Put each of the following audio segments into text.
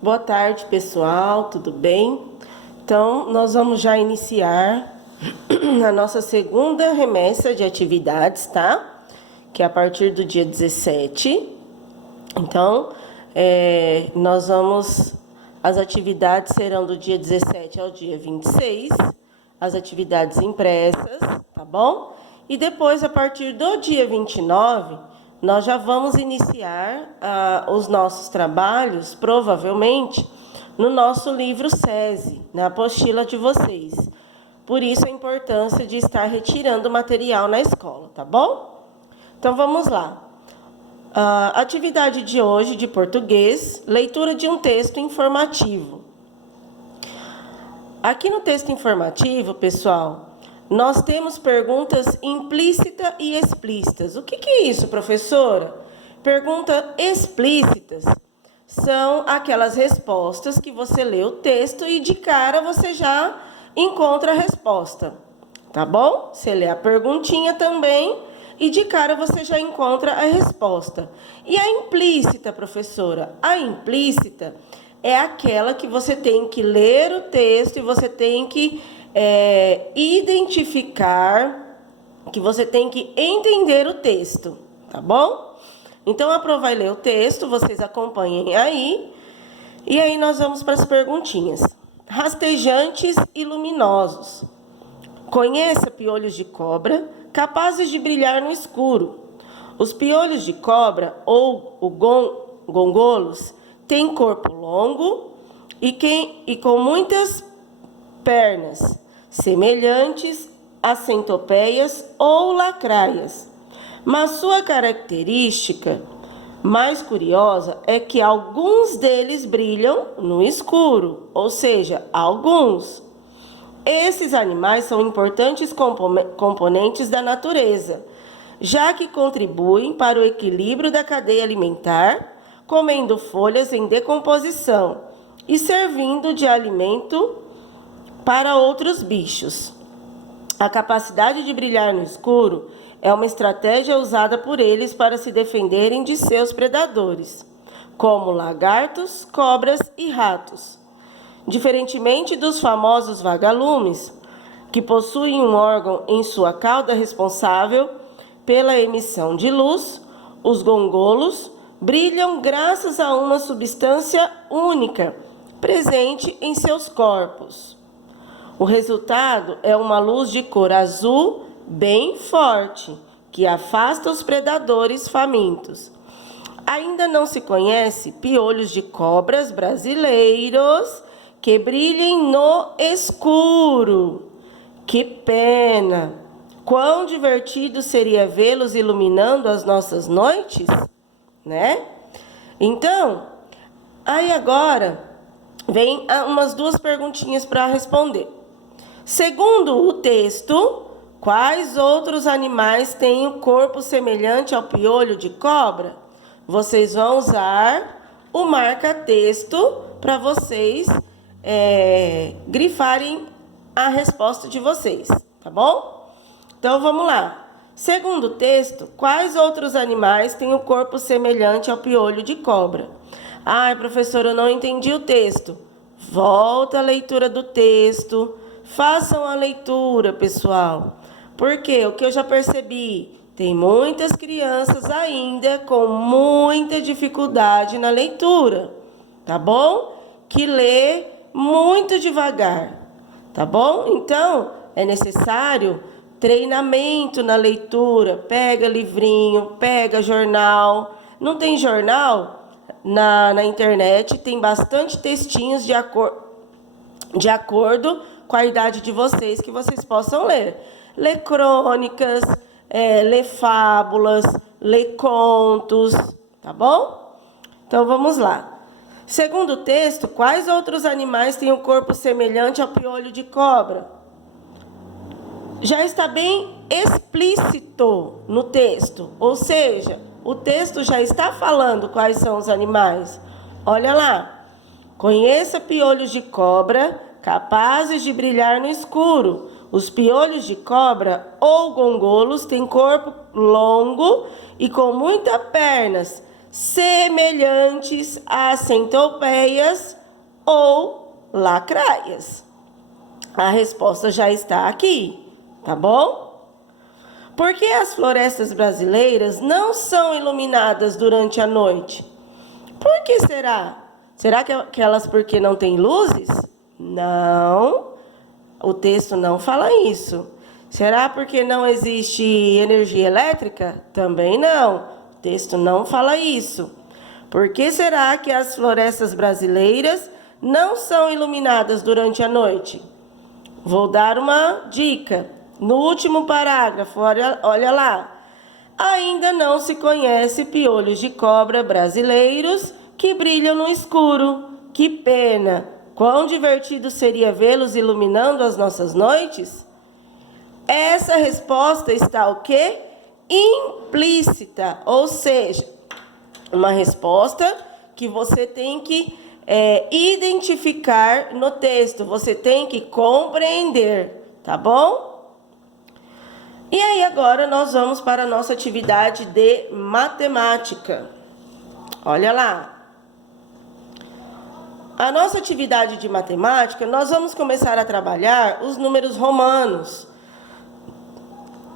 Boa tarde, pessoal, tudo bem? Então, nós vamos já iniciar a nossa segunda remessa de atividades, tá? Que é a partir do dia 17. Então, as atividades serão do dia 17 ao dia 26, as atividades impressas, tá bom? E depois, a partir do dia 29, nós já vamos iniciar os nossos trabalhos, provavelmente, no nosso livro SESI, na apostila de vocês. Por isso, a importância de estar retirando o material na escola, tá bom? Então, vamos lá. Atividade de hoje, de português, leitura de um texto informativo. Aqui no texto informativo, pessoal, nós temos perguntas implícitas e explícitas. O que é isso, professora? Perguntas explícitas são aquelas respostas que você lê o texto e de cara você já encontra a resposta, tá bom? Você lê a perguntinha também e de cara você já encontra a resposta. E a implícita, professora? A implícita é aquela que você tem que ler o texto e você tem que identificar, que você tem que entender o texto, tá bom? Então, a Pro vai ler o texto, vocês acompanhem aí. E aí nós vamos para as perguntinhas. Rastejantes e luminosos. Conheça piolhos de cobra capazes de brilhar no escuro. Os piolhos de cobra, ou gongolos, têm corpo longo e com muitas pernas, semelhantes a centopeias ou lacraias. Mas sua característica mais curiosa é que alguns deles brilham no escuro, ou seja, alguns. Esses animais são importantes componentes da natureza, já que contribuem para o equilíbrio da cadeia alimentar, comendo folhas em decomposição e servindo de alimento para outros bichos. A capacidade de brilhar no escuro é uma estratégia usada por eles para se defenderem de seus predadores, como lagartos, cobras e ratos. Diferentemente dos famosos vagalumes, que possuem um órgão em sua cauda responsável pela emissão de luz, os gongolos brilham graças a uma substância única presente em seus corpos. O resultado é uma luz de cor azul bem forte, que afasta os predadores famintos. Ainda não se conhece piolhos de cobras brasileiros que brilhem no escuro. Que pena! Quão divertido seria vê-los iluminando as nossas noites, né? Então, aí agora vem umas duas perguntinhas para responder. Segundo o texto, quais outros animais têm o corpo semelhante ao piolho de cobra? Vocês vão usar o marca-texto para vocês grifarem a resposta de vocês, tá bom? Então, vamos lá. Segundo o texto, quais outros animais têm o corpo semelhante ao piolho de cobra? Ai, professora, eu não entendi o texto. Volta à leitura do texto. Façam a leitura, pessoal. Porque o que eu já percebi, tem muitas crianças ainda com muita dificuldade na leitura, tá bom? Que lê muito devagar, tá bom? Então, é necessário treinamento na leitura. Pega livrinho, pega jornal. Não tem jornal? Na internet tem bastante textinhos de acordo com a idade de vocês, que vocês possam ler. Ler crônicas, ler fábulas, ler contos, tá bom? Então, vamos lá. Segundo o texto, quais outros animais têm o corpo semelhante ao piolho de cobra? Já está bem explícito no texto, ou seja, o texto já está falando quais são os animais. Olha lá. Conheça piolhos de cobra capazes de brilhar no escuro. Os piolhos de cobra ou gongolos têm corpo longo e com muitas pernas, semelhantes a centopeias ou lacraias? A resposta já está aqui, tá bom? Por que as florestas brasileiras não são iluminadas durante a noite? Por que será? Será que elas porque não têm luzes? Não, o texto não fala isso. Será porque não existe energia elétrica? Também não, o texto não fala isso. Por que será que as florestas brasileiras não são iluminadas durante a noite? Vou dar uma dica. No último parágrafo, olha lá. Ainda não se conhece piolhos de cobra brasileiros que brilham no escuro. Que pena! Quão divertido seria vê-los iluminando as nossas noites? Essa resposta está o quê? Implícita, ou seja, uma resposta que você tem que identificar no texto, você tem que compreender, tá bom? E aí agora nós vamos para a nossa atividade de matemática. Olha lá. A nossa atividade de matemática, nós vamos começar a trabalhar os números romanos.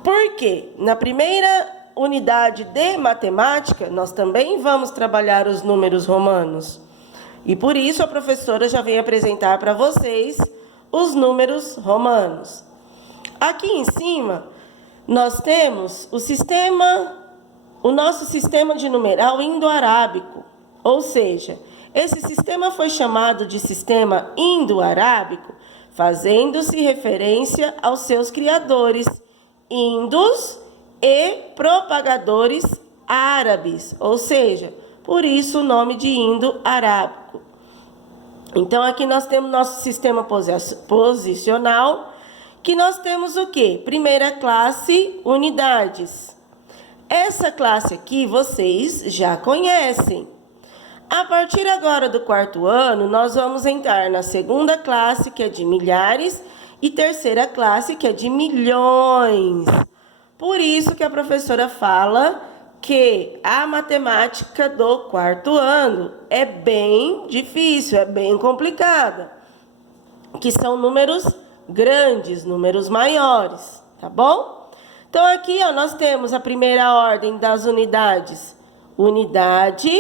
Por quê? Na primeira unidade de matemática, nós também vamos trabalhar os números romanos. E por isso a professora já veio apresentar para vocês os números romanos. Aqui em cima, nós temos o nosso sistema de numeral indo-arábico. Ou seja, esse sistema foi chamado de sistema indo-arábico, fazendo-se referência aos seus criadores, indos e propagadores árabes, ou seja, por isso o nome de indo-arábico. Então, aqui nós temos nosso sistema posicional, que nós temos o quê? Primeira classe, unidades. Essa classe aqui vocês já conhecem. A partir agora do quarto ano, nós vamos entrar na segunda classe, que é de milhares, e terceira classe, que é de milhões. Por isso que a professora fala que a matemática do quarto ano é bem difícil, é bem complicada. Que são números grandes, números maiores, tá bom? Então, aqui ó, nós temos a primeira ordem das unidades. Unidade,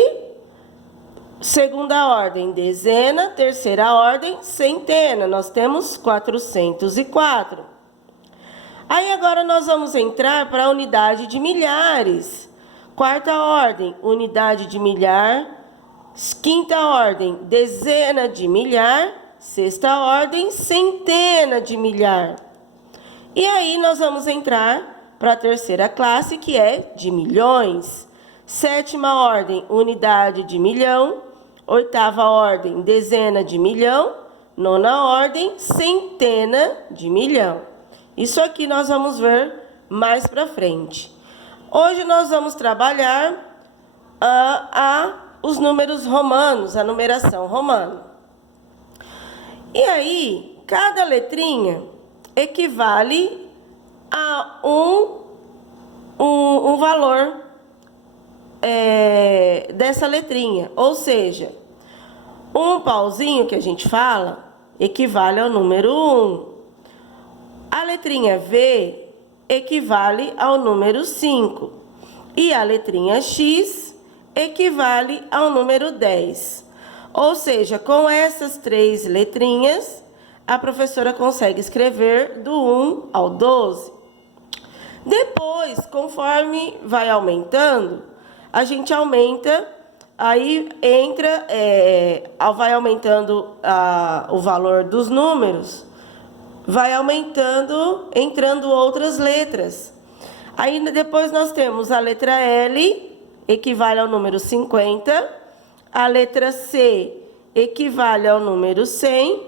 segunda ordem, dezena, terceira ordem, centena. Nós temos 404. Aí agora nós vamos entrar para a unidade de milhares. Quarta ordem, unidade de milhar. Quinta ordem, dezena de milhar. Sexta ordem, centena de milhar. E aí nós vamos entrar para a terceira classe, que é de milhões. Sétima ordem, unidade de milhão. Oitava ordem, dezena de milhão. Nona ordem, centena de milhão. Isso aqui nós vamos ver mais para frente. Hoje nós vamos trabalhar os números romanos, a numeração romana. E aí, cada letrinha equivale a um valor dessa letrinha. Ou seja, um pauzinho que a gente fala equivale ao número 1. A letrinha V equivale ao número 5. E a letrinha X equivale ao número 10. Ou seja, com essas três letrinhas, a professora consegue escrever do 1 ao 12. Depois, conforme vai aumentando, a gente aumenta, aí entra, vai aumentando o valor dos números, vai aumentando, entrando outras letras. Aí depois nós temos a letra L, equivale ao número 50, a letra C equivale ao número 100,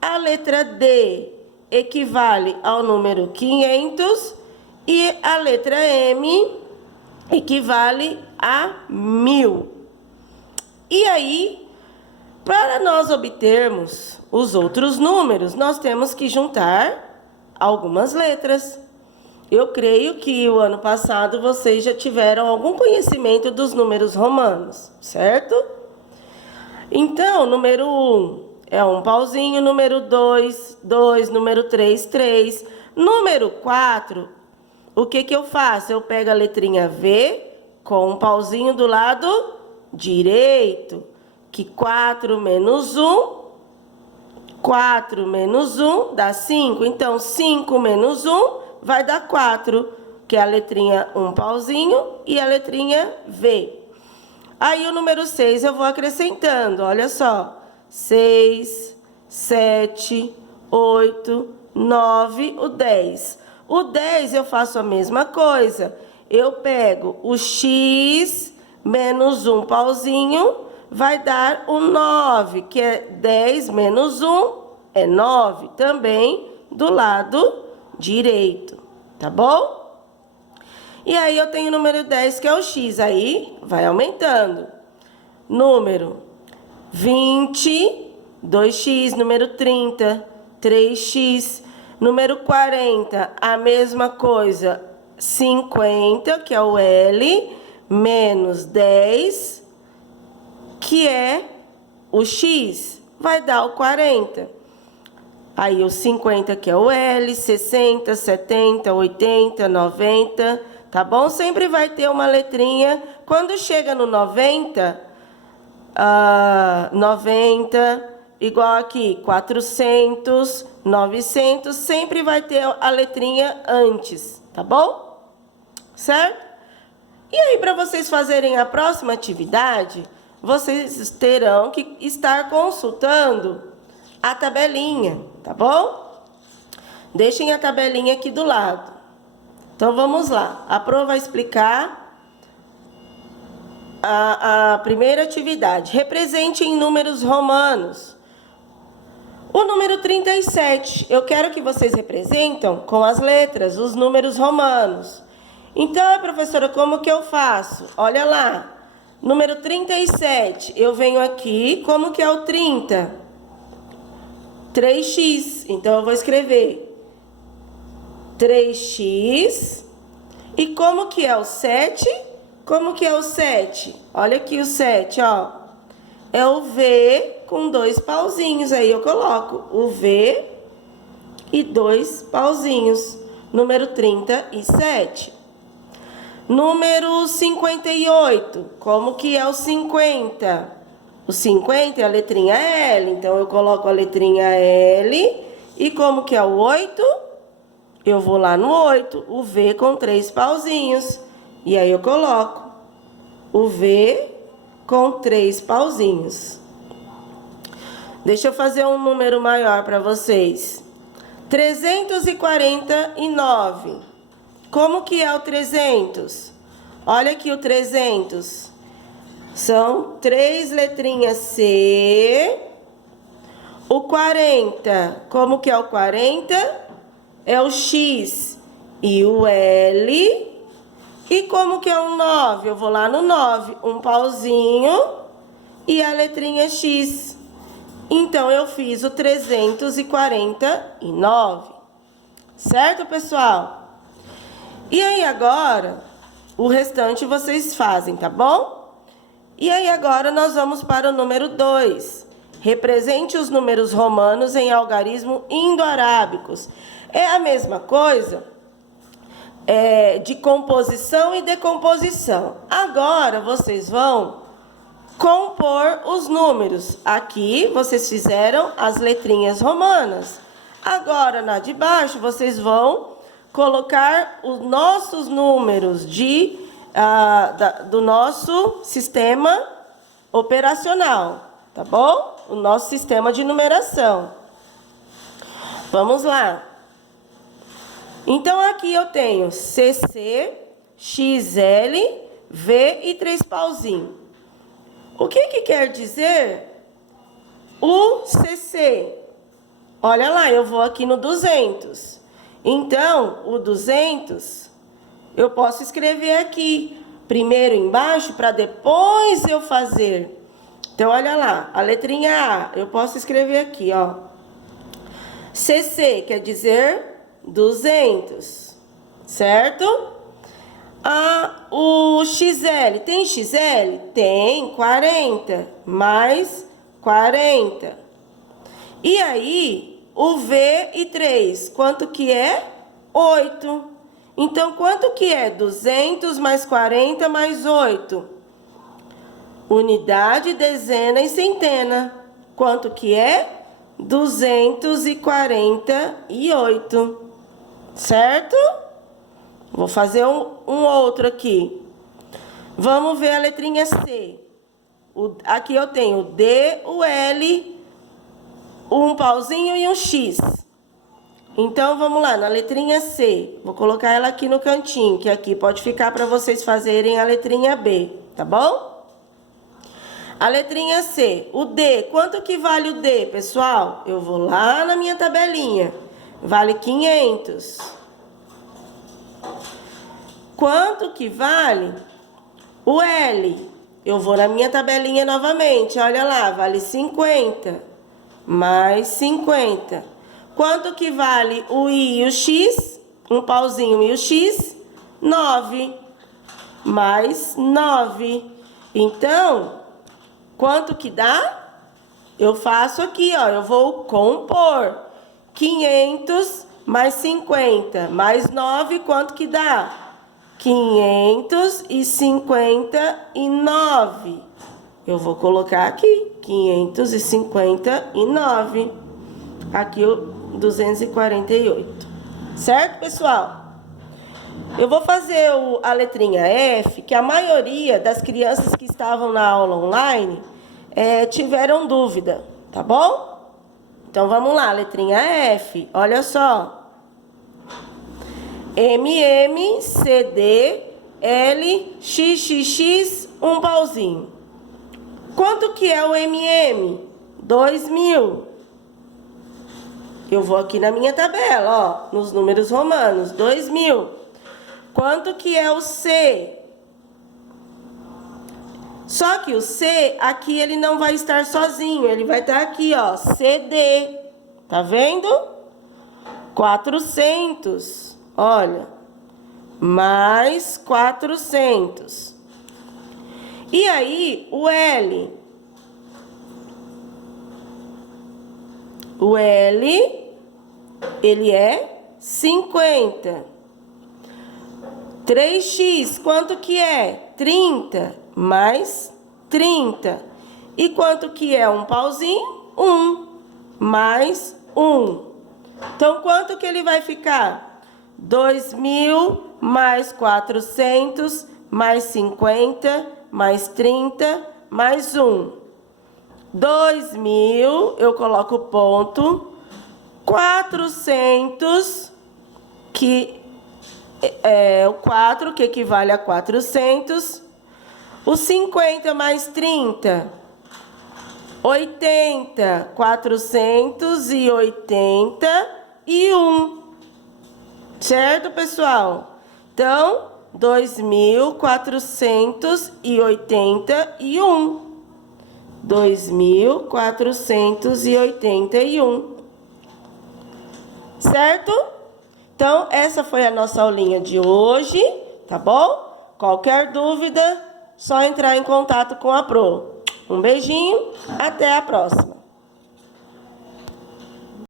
a letra D equivale ao número 500 e a letra M equivale a 1000. E aí, para nós obtermos os outros números, nós temos que juntar algumas letras. Eu creio que o ano passado vocês já tiveram algum conhecimento dos números romanos, certo? Então, número 1 é um pauzinho, número 2, 2, número 3, 3. Número 4, o que eu faço? Eu pego a letrinha V com um pauzinho do lado direito, que 4 menos 1, 4 menos 1 dá 5. Então, 5 menos 1 vai dar 4, que é a letrinha um pauzinho e a letrinha V. Aí o número 6 eu vou acrescentando, olha só. 6, 7, 8, 9, o 10. O 10 eu faço a mesma coisa. Eu pego o x menos um pauzinho, vai dar o 9, que é 10 menos 1 é 9, também do lado direito, tá bom? E aí eu tenho o número 10, que é o x, aí vai aumentando. Número 20, 2x, número 30, 3x, número 40, a mesma coisa, 50, que é o L, menos 10, que é o x, vai dar o 40. Aí o 50, que é o L, 60, 70, 80, 90, tá bom? Sempre vai ter uma letrinha. Quando chega no 90, 90, igual aqui, 400, 900, sempre vai ter a letrinha antes, tá bom? Certo? E aí, para vocês fazerem a próxima atividade, vocês terão que estar consultando a tabelinha, tá bom? Deixem a tabelinha aqui do lado. Então, vamos lá. A Pro vai explicar a primeira atividade. Represente em números romanos. O número 37. Eu quero que vocês representam com as letras, os números romanos. Então, professora, como que eu faço? Olha lá. Número 37. Eu venho aqui, como que é o 30? 3x. Então, eu vou escrever 3x. E como que é o 7? Como que é o 7? Olha aqui o 7, ó. É o V com 2 pauzinhos. Aí eu coloco o V e 2 pauzinhos. Número 37. Número 58. Como que é o 50? O 50 é a letrinha L. Então, eu coloco a letrinha L. E como que é o 8? Eu vou lá no 8, o V com 3 pauzinhos. E aí eu coloco o V com 3 pauzinhos. Deixa eu fazer um número maior para vocês. 349. Como que é o 300? Olha aqui o 300. São 3 letrinhas C. O 40. Como que é o 40? É o X e o L. E como que é o 9? Eu vou lá no 9, um pauzinho e a letrinha X. Então, eu fiz o 349. Certo, pessoal? E aí, agora, o restante vocês fazem, tá bom? E aí, agora, nós vamos para o número 2. Represente os números romanos em algarismo indo-arábicos. É a mesma coisa de composição e decomposição. Agora, vocês vão compor os números. Aqui, vocês fizeram as letrinhas romanas. Agora, na de baixo, vocês vão colocar os nossos números do nosso sistema operacional, tá bom? O nosso sistema de numeração. Vamos lá. Então, aqui eu tenho CC, XL, V e 3 pauzinhos. O que quer dizer o CC? Olha lá, eu vou aqui no 200. Então, o 200, eu posso escrever aqui, primeiro embaixo, para depois eu fazer. Então, olha lá, a letrinha A, eu posso escrever aqui, ó. CC quer dizer 200. certo? O XL, tem XL? Tem, 40, mais 40. E aí, o V e 3, quanto que é? 8. Então, quanto que é 200 mais 40 mais 8? Unidade, dezena e centena. Quanto que é? 248. Certo? Vou fazer um outro aqui. Vamos ver a letrinha C. Aqui eu tenho o D, o L, um pauzinho e um X. Então, vamos lá, na letrinha C. Vou colocar ela aqui no cantinho, que aqui pode ficar para vocês fazerem a letrinha B, tá bom? A letrinha C. O D, quanto que vale o D, pessoal? Eu vou lá na minha tabelinha. Vale 500. Quanto que vale o L? Eu vou na minha tabelinha novamente. Olha lá, vale 50. Mais 50. Quanto que vale o I e o X? Um pauzinho e o X? 9. Mais 9. Então, quanto que dá? Eu faço aqui, ó. Eu vou compor. 500 mais 50 mais 9, quanto que dá? 559. Eu vou colocar aqui, 559. Aqui o 248. Certo, pessoal? Eu vou fazer a letrinha F, que a maioria das crianças que estavam na aula online tiveram dúvida, tá bom? Então, vamos lá, letrinha F, olha só. MM, CD, L, XXX, um pauzinho. Quanto que é o MM? 2000. Eu vou aqui na minha tabela, ó, nos números romanos, 2000. Quanto que é o C? Só que o C, aqui ele não vai estar sozinho, ele vai estar aqui, ó, CD. Tá vendo? 400. Olha, mais 400. E aí, o L? O L, ele é 50. 3x, quanto que é? 30 mais 30. E quanto que é um pauzinho? 1 mais 1. Então, quanto que ele vai ficar? 2.000 mais 400 mais 50 mais 30 mais 1. 2.000, eu coloco ponto. 400, que é o 4, que equivale a 400. O 50 mais 30, 80, 481. Certo, pessoal? Então, 2.481. 2.481. Certo? Então, essa foi a nossa aulinha de hoje, tá bom? Qualquer dúvida, só entrar em contato com a Pro. Um beijinho, até a próxima.